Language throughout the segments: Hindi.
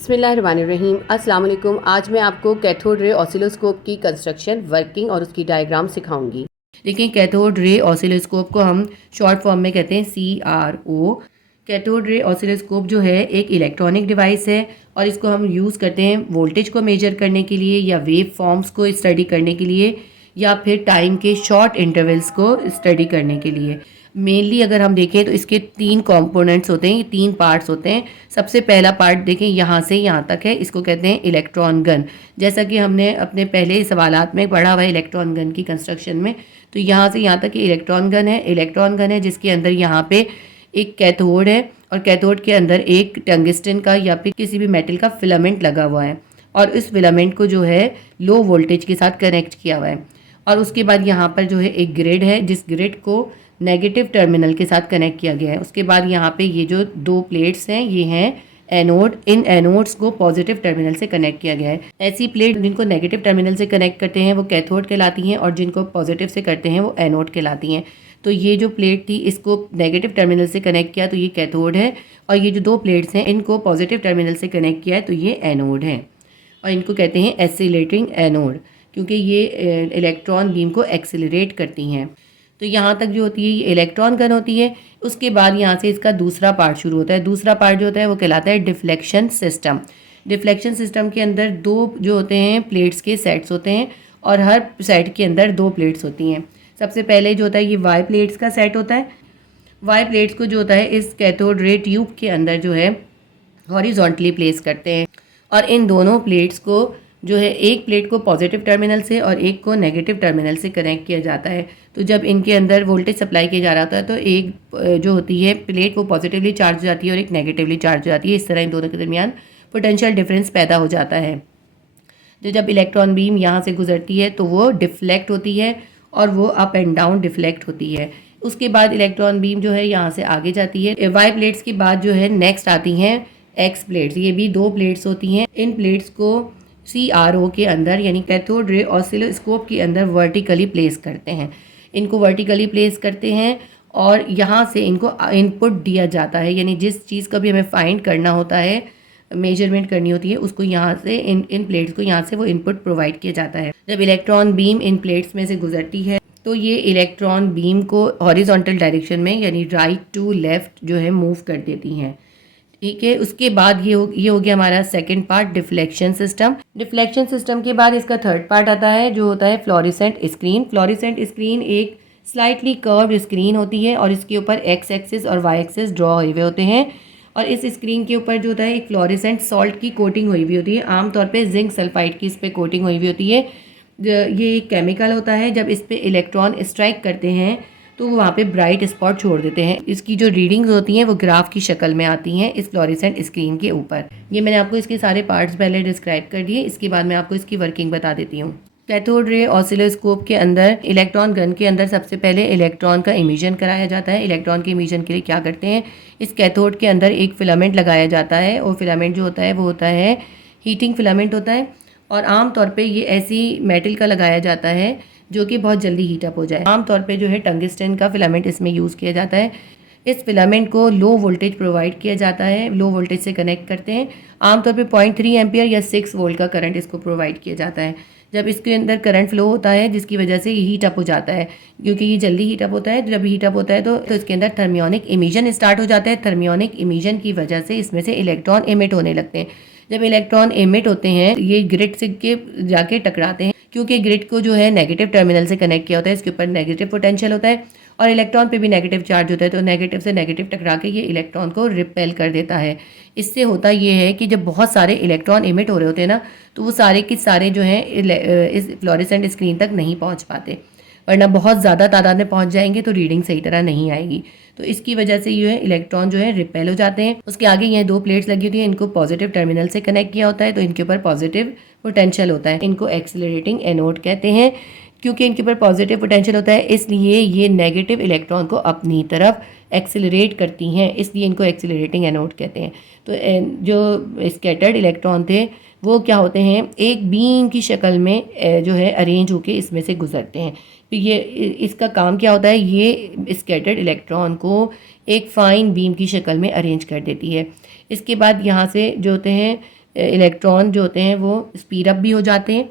बिस्मिल्लाहिर्रहमानिर्रहीम। अस्सलाम वालेकुम। आज मैं आपको कैथोड रे ऑसिलोस्कोप की कंस्ट्रक्शन, वर्किंग और उसकी डायग्राम सिखाऊंगी। देखिए, कैथोड रे ऑसिलोस्कोप को हम शॉर्ट फॉर्म में कहते हैं CRO। कैथोड रे ऑसिलोस्कोप जो है एक इलेक्ट्रॉनिक डिवाइस है और इसको हम यूज़ करते हैं वोल्टेज को मेजर करने के लिए, या वेव फॉर्म्स को स्टडी करने के लिए, या फिर टाइम के शॉर्ट इंटरवल्स को स्टडी करने के लिए। मेनली अगर हम देखें तो इसके 3 कंपोनेंट्स होते हैं, 3 पार्ट्स होते हैं। सबसे पहला पार्ट देखें, यहाँ से यहाँ तक है, इसको कहते हैं इलेक्ट्रॉन गन। जैसा कि हमने अपने पहले सवालात में पढ़ा हुआ है इलेक्ट्रॉन गन की कंस्ट्रक्शन में। तो यहाँ से यहाँ तक ये इलेक्ट्रॉन गन है। इलेक्ट्रॉन गन है जिसके अंदर यहाँ पे एक कैथोड है और कैथोड के अंदर एक टंगस्टन का या फिर किसी भी मेटल का फिलामेंट लगा हुआ है, और इस फिलामेंट को जो है लो वोल्टेज के साथ कनेक्ट किया हुआ है। और उसके बाद यहाँ पर जो है एक ग्रिड है, जिस ग्रिड को नेगेटिव टर्मिनल के साथ कनेक्ट किया गया है। उसके बाद यहाँ पे ये जो 2 प्लेट्स हैं, ये हैं एनोड। इन एनोड्स को पॉजिटिव टर्मिनल से कनेक्ट किया गया है। ऐसी प्लेट जिनको नेगेटिव टर्मिनल से कनेक्ट करते हैं वो कैथोड कहलाती हैं, और जिनको पॉजिटिव से करते हैं वो एनोड कहलाती हैं। तो ये जो प्लेट थी, इसको नेगेटिव टर्मिनल से कनेक्ट किया तो ये कैथोड है, और ये जो 2 प्लेट्स हैं इनको पॉजिटिव टर्मिनल से कनेक्ट किया है तो ये एनोड है। और इनको कहते हैं एक्सीलरेटिंग एनोड, क्योंकि ये इलेक्ट्रॉन बीम को एक्सीलरेट करती हैं। तो यहाँ तक जो होती है ये इलेक्ट्रॉन गन होती है। उसके बाद यहाँ से इसका दूसरा पार्ट शुरू होता है। दूसरा पार्ट जो होता है वो कहलाता है डिफ्लेक्शन सिस्टम। डिफ्लेक्शन सिस्टम के अंदर 2 जो होते हैं प्लेट्स के सेट्स होते हैं, और हर सेट के अंदर 2 प्लेट्स होती हैं। सबसे पहले जो होता है ये वाई प्लेट्स का सेट होता है। वाई प्लेट्स को जो होता है इस कैथोड रे ट्यूब के अंदर जो है हॉरिजॉन्टली प्लेस करते हैं, और इन दोनों प्लेट्स को जो है एक प्लेट को पॉजिटिव टर्मिनल से और एक को नेगेटिव टर्मिनल से कनेक्ट किया जाता है। तो जब इनके अंदर वोल्टेज सप्लाई किया जा रहा होता है तो एक जो होती है प्लेट वो पॉजिटिवली चार्ज हो जाती है और एक नेगेटिवली चार्ज हो जाती है। इस तरह इन दोनों के दरमियान पोटेंशियल डिफरेंस पैदा हो जाता है। तो जब इलेक्ट्रॉन बीम यहाँ से गुजरती है तो वो डिफ्लेक्ट होती है, और वो अप एंड डाउन डिफ्लेक्ट होती है। उसके बाद इलेक्ट्रॉन बीम जो है यहाँ से आगे जाती है। वाई प्लेट्स के बाद जो है नेक्स्ट आती हैं एक्स प्लेट्स। ये भी 2 प्लेट्स होती हैं। इन प्लेट्स को CRO के अंदर यानी कैथोड रे ऑसिलोस्कोप के अंदर वर्टिकली प्लेस करते हैं। इनको वर्टिकली प्लेस करते हैं और यहाँ से इनको इनपुट दिया जाता है, यानी जिस चीज़ का भी हमें फाइंड करना होता है, मेजरमेंट करनी होती है, उसको यहाँ से इन प्लेट्स को यहाँ से वो इनपुट प्रोवाइड किया जाता है। जब इलेक्ट्रॉन बीम इन प्लेट्स में से गुजरती है तो ये इलेक्ट्रॉन बीम को हॉरिजॉन्टल डायरेक्शन में यानी राइट टू लेफ्ट जो है मूव कर देती हैं। ठीक है, उसके बाद ये हो गया हमारा second part deflection system. Deflection system के बाद इसका थर्ड पार्ट आता है जो होता है फ्लोरेसेंट स्क्रीन। फ्लोरेसेंट स्क्रीन एक स्लाइटली कर्व्ड स्क्रीन होती है, और इसके ऊपर एक्स एक्सिस और वाई एक्सिस ड्रॉ हुए हुए होते हैं, और इस स्क्रीन के ऊपर जो होता है एक फ्लोरेसेंट सॉल्ट की कोटिंग हुई हुई होती है। आमतौर पे जिंक सल्फाइड की इस पर कोटिंग हुई हुई होती है। ये एक केमिकल होता है, जब इस पर इलेक्ट्रॉन स्ट्राइक करते हैं तो वो वहाँ पे ब्राइट स्पॉट छोड़ देते हैं। इसकी जो रीडिंग्स होती हैं वो ग्राफ की शक्ल में आती हैं इस फ्लोरेसेंट स्क्रीन के ऊपर। ये मैंने आपको इसके सारे पार्ट्स पहले डिस्क्राइब कर दिए। इसके बाद मैं आपको इसकी वर्किंग बता देती हूँ। कैथोड रे ऑसिलोस्कोप के अंदर इलेक्ट्रॉन गन के अंदर सबसे पहले इलेक्ट्रॉन का इमिशन कराया जाता है। इलेक्ट्रॉन के इमिशन के लिए क्या करते हैं, इस कैथोड के अंदर एक फिलामेंट लगाया जाता है, और फिलामेंट जो होता है वो होता है हीटिंग फिलामेंट होता है, और आमतौर पर ये ऐसी मेटल का लगाया जाता है जो कि बहुत जल्दी हीट अप हो जाए। आमतौर पे जो है टंगस्टन का फिलामेंट इसमें यूज़ किया जाता है। इस फिलामेंट को लो वोल्टेज प्रोवाइड किया जाता है, लो वोल्टेज से कनेक्ट करते हैं। आमतौर पे 0.3 एम्पियर या 6 वोल्ट का करंट इसको प्रोवाइड किया जाता है। जब इसके अंदर करंट फ्लो होता है जिसकी वजह से ये हीट अप हो जाता है, क्योंकि ये जल्दी हीट अप होता है। जब हीट अप होता है तो इसके अंदर थर्मियोनिक इमिशन स्टार्ट हो जाता है। थर्मियोनिक इमिशन की वजह से इसमें से इलेक्ट्रॉन एमिट होने लगते हैं। जब इलेक्ट्रॉन एमिट होते हैं ये ग्रिड से के जाके टकराते हैं, क्योंकि ग्रिड को जो है नेगेटिव टर्मिनल से कनेक्ट किया होता है, इसके ऊपर नेगेटिव पोटेंशियल होता है, और इलेक्ट्रॉन पे भी नेगेटिव चार्ज होता है। तो नेगेटिव से नेगेटिव टकरा के ये इलेक्ट्रॉन को रिपेल कर देता है। इससे होता ये है कि जब बहुत सारे इलेक्ट्रॉन इमिट हो रहे होते हैं ना, तो वो सारे के सारे जो हैं इस फ्लोरेसेंट स्क्रीन तक नहीं पहुँच पाते, वरना बहुत ज़्यादा तादाद में पहुँच जाएंगे तो रीडिंग सही तरह नहीं आएगी। तो इसकी वजह से ये इलेक्ट्रॉन जो है रिपेल हो जाते हैं। उसके आगे ये 2 प्लेट्स लगी होती हैं, इनको पॉजिटिव टर्मिनल से कनेक्ट किया होता है, तो इनके ऊपर पॉजिटिव पोटेंशियल होता है। इनको एक्सीलरेटिंग एनोड कहते हैं। क्योंकि इनके ऊपर पॉजिटिव पोटेंशियल होता है इसलिए ये नेगेटिव इलेक्ट्रॉन को अपनी तरफ एक्सीलरेट करती हैं, इसलिए इनको एक्सीलरेटिंग एनोड कहते हैं। तो जो स्कैटर्ड इलेक्ट्रॉन थे वो क्या होते हैं, एक बीम की शक्ल में जो है अरेंज होके इसमें से गुजरते हैं। तो ये इसका काम क्या होता है, ये स्कैटर्ड इलेक्ट्रॉन को एक फ़ाइन बीम की शक्ल में अरेंज कर देती है। इसके बाद यहाँ से जो होते हैं इलेक्ट्रॉन जो होते हैं वो स्पीड अप भी हो जाते हैं,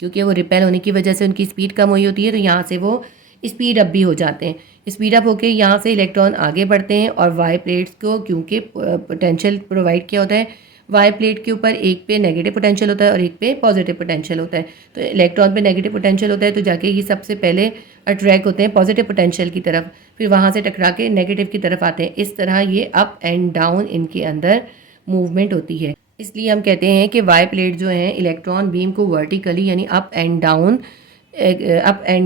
क्योंकि वो रिपेल होने की वजह से उनकी स्पीड कम हुई होती है, तो यहाँ से वो स्पीड अप भी हो जाते हैं। स्पीड अप होकर यहाँ से इलेक्ट्रॉन आगे बढ़ते हैं और वाई प्लेट्स को क्योंकि पोटेंशियल प्रोवाइड किया होता है, वाई प्लेट के ऊपर एक पे नेगेटिव पोटेंशियल होता है और एक पे पॉजिटिव पोटेंशियल होता है। तो इलेक्ट्रॉन पे नेगेटिव पोटेंशियल होता है तो जाके ये सबसे पहले अट्रैक्ट होते हैं पॉजिटिव पोटेंशियल की तरफ, फिर वहाँ से टकरा के नेगेटिव की तरफ आते हैं। इस तरह ये अप एंड डाउन इनके अंदर मूवमेंट होती है। इसलिए हम कहते हैं कि वाई प्लेट जो है इलेक्ट्रॉन बीम को वर्टिकली यानी अप एंड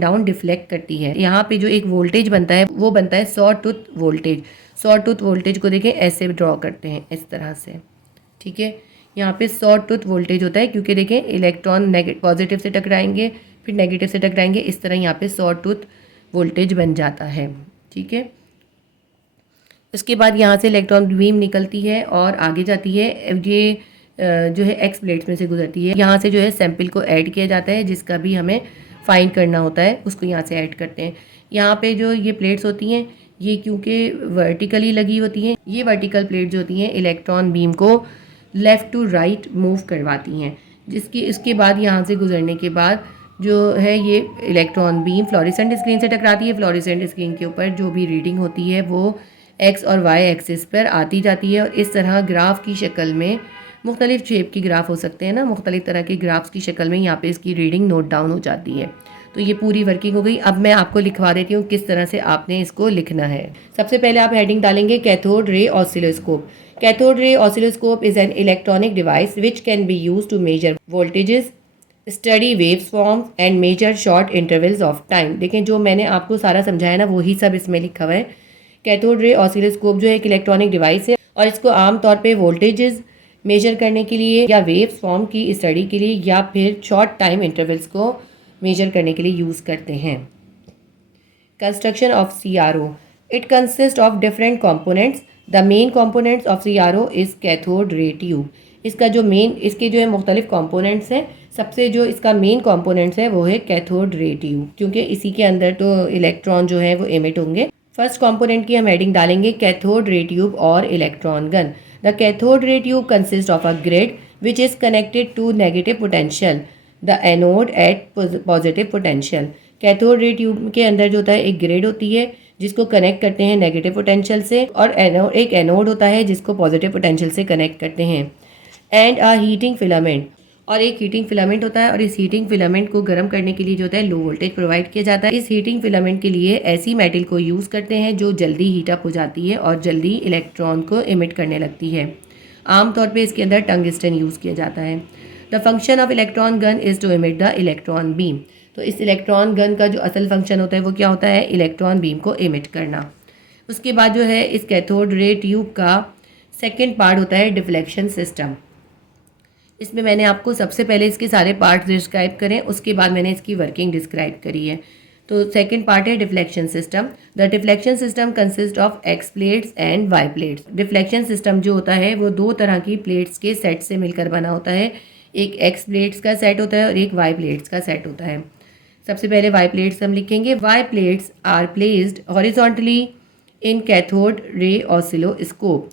डाउन डिफ्लेक्ट करती है। यहाँ पे जो एक वोल्टेज बनता है वो बनता है saw tooth voltage. Saw tooth voltage को देखें ऐसे ड्रॉ करते हैं इस तरह से, ठीक है। यहाँ पे सॉ टूथ वोल्टेज होता है क्योंकि देखें इलेक्ट्रॉन पॉजिटिव से टकराएंगे फिर नेगेटिव से टकराएंगे, इस तरह यहाँ पे सॉ टूथ वोल्टेज बन जाता है, ठीक है। इसके बाद यहाँ से इलेक्ट्रॉन बीम निकलती है और आगे जाती है, ये जो है एक्स प्लेट्स में से गुजरती है। यहाँ से जो है सैंपल को ऐड किया जाता है, जिसका भी हमें फाइंड करना होता है उसको यहाँ से ऐड करते हैं। यहाँ पे जो ये प्लेट्स होती हैं ये क्योंकि वर्टिकली लगी होती हैं, ये वर्टिकल प्लेट जो होती हैं इलेक्ट्रॉन बीम को लेफ़्ट टू राइट मूव करवाती हैं। इसके बाद यहाँ से गुजरने के बाद जो है ये इलेक्ट्रॉन बीम फ्लोरेसेंट स्क्रीन से टकराती है। फ्लोरेसेंट स्क्रीन के ऊपर जो भी रीडिंग होती है वो एक्स और वाई एक्सिस पर आती जाती है और इस तरह ग्राफ की शक्ल में, मुख्तलिफ शेप की ग्राफ हो सकते हैं ना, मुख्तलिफ तरह के ग्राफ्स की शक्ल में यहाँ पे इसकी रीडिंग नोट डाउन हो जाती है। तो ये पूरी वर्किंग हो गई। अब मैं आपको लिखवा देती हूँ किस तरह से आपने इसको लिखना है। सबसे पहले आप हेडिंग डालेंगे cathode ray oscilloscope. Cathode ray oscilloscope is an electronic device which can be use to measure voltages, study waves forms and measure short intervals of time. देखें जो मैंने आपको सारा समझाया ना वही सब इसमें लिखा हुआ है। कैथोड रे ऑसिलोस्कोप जो है एक इलेक्ट्रॉनिक डिवाइस है और इसको आमतौर पे वोल्टेजेस मेजर करने के लिए या वेव्स फॉर्म की स्टडी के लिए या फिर शॉर्ट टाइम इंटरवल्स को मेजर करने के लिए यूज़ करते हैं। Construction of CRO। It consist of different components. The main components of CRO is cathode ray tube. इसका जो इसके जो है मुख्तलिफ कंपोनेंट्स हैं, सबसे जो इसका मेन कंपोनेंट्स है वो है कैथोड रे ट्यूब, क्योंकि इसी के अंदर तो इलेक्ट्रॉन जो है वो एमिट होंगे। फर्स्ट कंपोनेंट की हम हेडिंग डालेंगे कैथोड रे ट्यूब और electron gun. The cathode ray tube consist of a grid which is connected to negative potential, the anode at positive potential. Cathode ray tube के अंदर जो होता है एक ग्रिड होती है जिसको कनेक्ट करते हैं नेगेटिव पोटेंशियल से, और एक एनोड होता है जिसको पॉजिटिव पोटेंशियल से कनेक्ट करते हैं, एंड अ हीटिंग फिलामेंट, और एक हीटिंग फिलामेंट होता है और इस हीटिंग फिलामेंट को गर्म करने के लिए जो होता है लो वोल्टेज प्रोवाइड किया जाता है। इस हीटिंग फिलामेंट के लिए ऐसी मेटल को यूज़ करते हैं जो जल्दी हीट अप हो जाती है और जल्दी इलेक्ट्रॉन को इमिट करने लगती है। आमतौर पे इसके अंदर टंगस्टन यूज़ किया जाता है। The function of electron gun is to emit the electron beam. तो इस इलेक्ट्रॉन गन का जो असल फंक्शन होता है वो क्या होता है, इलेक्ट्रॉन बीम को इमिट करना। उसके बाद जो है इस कैथोड रे ट्यूब का सेकेंड पार्ट होता है डिफ्लेक्शन सिस्टम। इसमें मैंने आपको सबसे पहले इसके सारे पार्ट्स डिस्क्राइब करें, उसके बाद मैंने इसकी वर्किंग डिस्क्राइब करी है। तो सेकंड पार्ट है deflection system. The deflection system consist of X plates and Y plates. Deflection system जो होता है वो दो तरह की प्लेट्स के सेट से मिलकर बना होता है। एक एक्स प्लेट्स का सेट होता है और एक वाई प्लेट्स का सेट होता है। सबसे पहले वाई प्लेट्स हम लिखेंगे। Y plates are placed horizontally in cathode ray oscilloscope.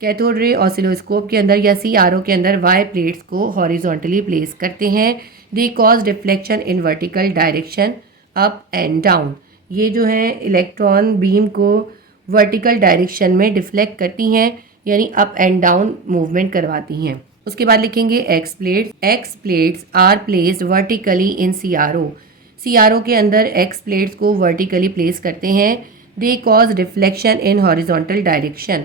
Cathode ray oscilloscope के अंदर या CRO के अंदर वाई प्लेट्स को हॉरिजॉन्टली प्लेस करते हैं। They cause deflection in vertical direction up and down. ये जो है इलेक्ट्रॉन बीम को वर्टिकल डायरेक्शन में डिफ्लेक्ट करती हैं, यानी अप एंड डाउन मूवमेंट करवाती हैं। उसके बाद लिखेंगे X plates. X plates are placed vertically in CRO। CRO के अंदर एक्स प्लेट्स को वर्टिकली प्लेस करते हैं। They cause deflection in horizontal direction.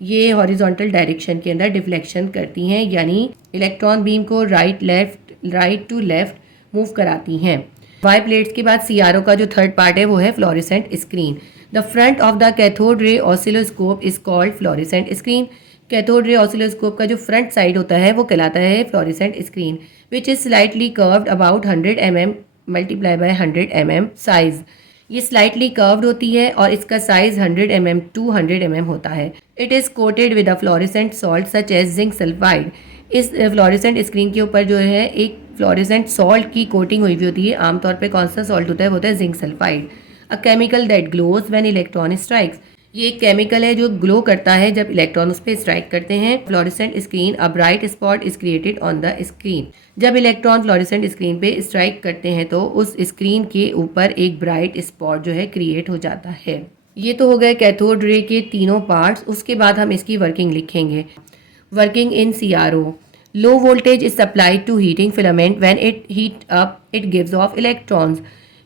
ये हॉरिजॉन्टल डायरेक्शन के अंदर डिफ्लेक्शन करती हैं, यानी इलेक्ट्रॉन बीम को राइट टू लेफ्ट मूव कराती हैं। वाई प्लेट्स के बाद CRO का जो थर्ड पार्ट है वो है fluorescent screen. The front of the cathode ray oscilloscope is called fluorescent screen. Cathode ray oscilloscope का जो फ्रंट साइड होता है वो कहलाता है fluorescent screen, which is slightly curved about 100 mm multiply by 100 mm size. ये स्लाइटली कर्व्ड होती है और इसका साइज 100 mm टू 100 mm होता है। It is coated with a fluorescent salt such as zinc sulphide. इस फ्लोरेसेंट स्क्रीन के ऊपर जो है एक फ्लोरेसेंट सॉल्ट की कोटिंग हुई हुई होती है। आमतौर पे कौन सा सॉल्ट होता है वो होता है zinc sulphide. A chemical that glows when electron strikes. ये एक केमिकल है जो ग्लो करता है जब इलेक्ट्रॉन उस पर स्ट्राइक करते हैं। Fluorescent screen, a bright spot is created on the screen. जब इलेक्ट्रॉन फ्लोरेसेंट स्क्रीन पे स्ट्राइक करते हैं तो उस स्क्रीन के ऊपर एक ब्राइट स्पॉट जो है क्रिएट हो जाता है। ये तो हो गए कैथोड रे के तीनों पार्ट्स। उसके बाद हम इसकी वर्किंग लिखेंगे। Working in CRO, low voltage is supplied to heating filament, when it heat up it gives off electrons.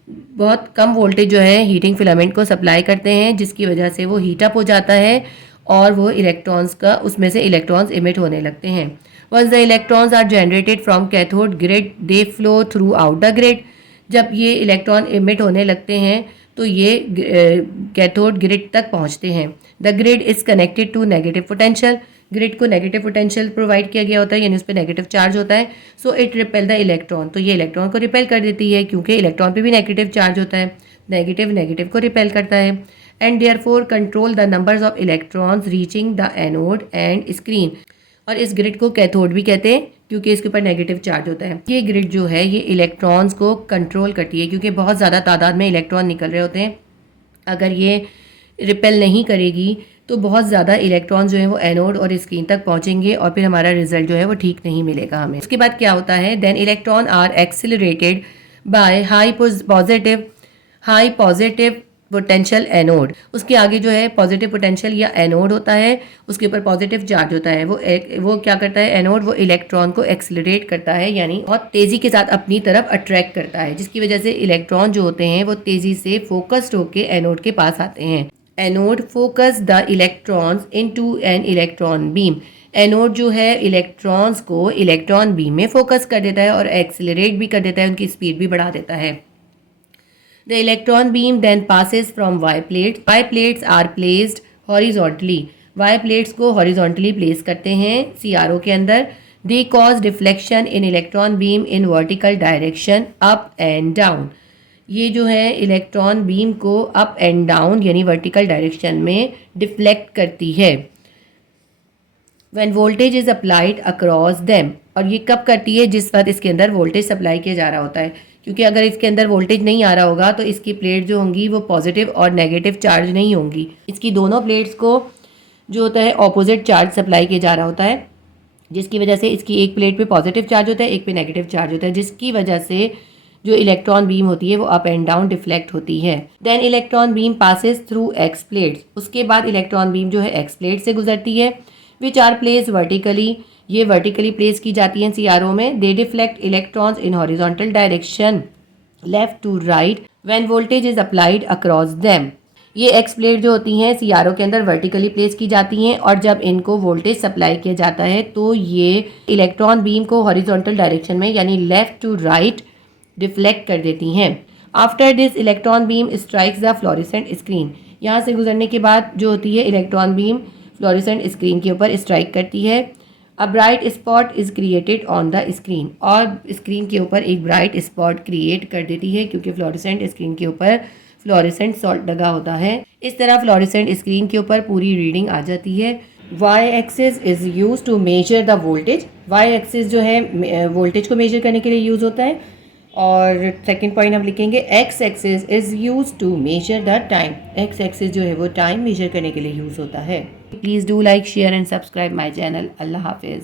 बहुत कम वोल्टेज जो है हीटिंग फिलामेंट को सप्लाई करते हैं, जिसकी वजह से वो हीट अप हो जाता है और वो इलेक्ट्रॉन्स का उसमें से इलेक्ट्रॉन्स इमिट होने लगते हैं। Once the electrons are generated from cathode grid they flow through out the grid. जब ये इलेक्ट्रॉन इमिट होने लगते हैं तो ये कैथोड ग्रिड तक पहुंचते हैं। The grid is connected to negative potential. Grid को नेगेटिव पोटेंशियल प्रोवाइड किया गया होता है, यानी उस पर नेगेटिव चार्ज होता है। So it repel the electron, तो ये इलेक्ट्रॉन को रिपेल कर देती है क्योंकि इलेक्ट्रॉन पे भी नेगेटिव चार्ज होता है। नेगेटिव नेगेटिव को रिपेल करता है। And therefore control the numbers of electrons reaching the anode and screen. और इस ग्रिड को कैथोड भी कहते हैं क्योंकि इसके ऊपर नेगेटिव चार्ज होता है। ये ग्रिड जो है ये इलेक्ट्रॉन्स को कंट्रोल करती है क्योंकि बहुत ज़्यादा तादाद में इलेक्ट्रॉन निकल रहे होते हैं। अगर ये रिपेल नहीं करेगी तो बहुत ज़्यादा इलेक्ट्रॉन जो है वो एनोड और स्क्रीन तक पहुंचेंगे और फिर हमारा रिजल्ट जो है वो ठीक नहीं मिलेगा हमें। उसके बाद क्या होता है, then electron are accelerated by high positive potential anode. उसके आगे जो है पॉजिटिव पोटेंशियल या एनोड होता है, उसके ऊपर पॉजिटिव चार्ज होता है। वो क्या करता है एनोड, वो इलेक्ट्रॉन को एक्सिलरेट करता है, यानी बहुत तेज़ी के साथ अपनी तरफ अट्रैक्ट करता है, जिसकी वजह से इलेक्ट्रॉन जो होते हैं वो तेज़ी से फोकस्ड होकर एनोड के पास आते हैं। Anode focus the electrons into an electron beam. Anode जो है इलेक्ट्रॉन्स को इलेक्ट्रॉन बीम में फोकस कर देता है और एक्सिलरेट भी कर देता है, उनकी स्पीड भी बढ़ा देता है। The electron beam then passes from Y plates. Y plates are placed horizontally. Y plates को हॉरिजॉन्टली प्लेस करते हैं CRO के अंदर। They cause deflection in electron beam in vertical direction up and down. ये जो है इलेक्ट्रॉन बीम को अप एंड डाउन यानी वर्टिकल डायरेक्शन में डिफ्लेक्ट करती है। When voltage is applied across them, और ये कब करती है, जिस वक्त इसके अंदर वोल्टेज सप्लाई किया जा रहा होता है, क्योंकि अगर इसके अंदर वोल्टेज नहीं आ रहा होगा तो इसकी प्लेट जो होंगी वो पॉजिटिव और नेगेटिव चार्ज नहीं होंगी। इसकी दोनों प्लेट्स को जो होता है ऑपोजिट चार्ज सप्लाई किया जा रहा होता है, जिसकी वजह से इसकी एक प्लेट पे पॉजिटिव चार्ज होता है, एक पे नेगेटिव चार्ज होता है, जिसकी वजह से जो इलेक्ट्रॉन बीम होती है वो अप एंड डाउन डिफ्लेक्ट होती है। Then electron beam passes through X plates. उसके बाद इलेक्ट्रॉन बीम जो है एक्स प्लेट से गुजरती है, विच आर प्लेस वर्टिकली। ये वर्टिकली प्लेस की जाती हैं CRO में। They deflect electrons in horizontal direction left to right when voltage is applied across them. ये एक्स प्लेट जो होती हैं CRO के अंदर वर्टिकली प्लेस की जाती हैं और जब इनको वोल्टेज सप्लाई किया जाता है तो ये इलेक्ट्रॉन बीम को हॉरिजॉन्टल डायरेक्शन में यानी लेफ्ट टू राइट डिफ्लेक्ट कर देती हैं। After this electron beam strikes the fluorescent screen. यहाँ से गुजरने के बाद जो होती है इलेक्ट्रॉन बीम फ्लोरेसेंट स्क्रीन के ऊपर स्ट्राइक करती है। A bright spot is created on the screen, और स्क्रीन के ऊपर एक ब्राइट स्पॉट क्रिएट कर देती है क्योंकि फ्लोरेसेंट स्क्रीन के ऊपर फ्लोरेसेंट सॉल्ट लगा होता है। इस तरह फ्लोरेसेंट स्क्रीन के ऊपर पूरी रीडिंग आ जाती है। Y axis is use to measure the voltage. Y axis जो है वोल्टेज को मेजर करने के लिए यूज होता है। और सेकंड पॉइंट हम लिखेंगे X axis is use to measure the time. X axis जो है वो टाइम मेजर करने के लिए यूज होता है। Please do like share and subscribe my channel. अल्लाह हाफिज़।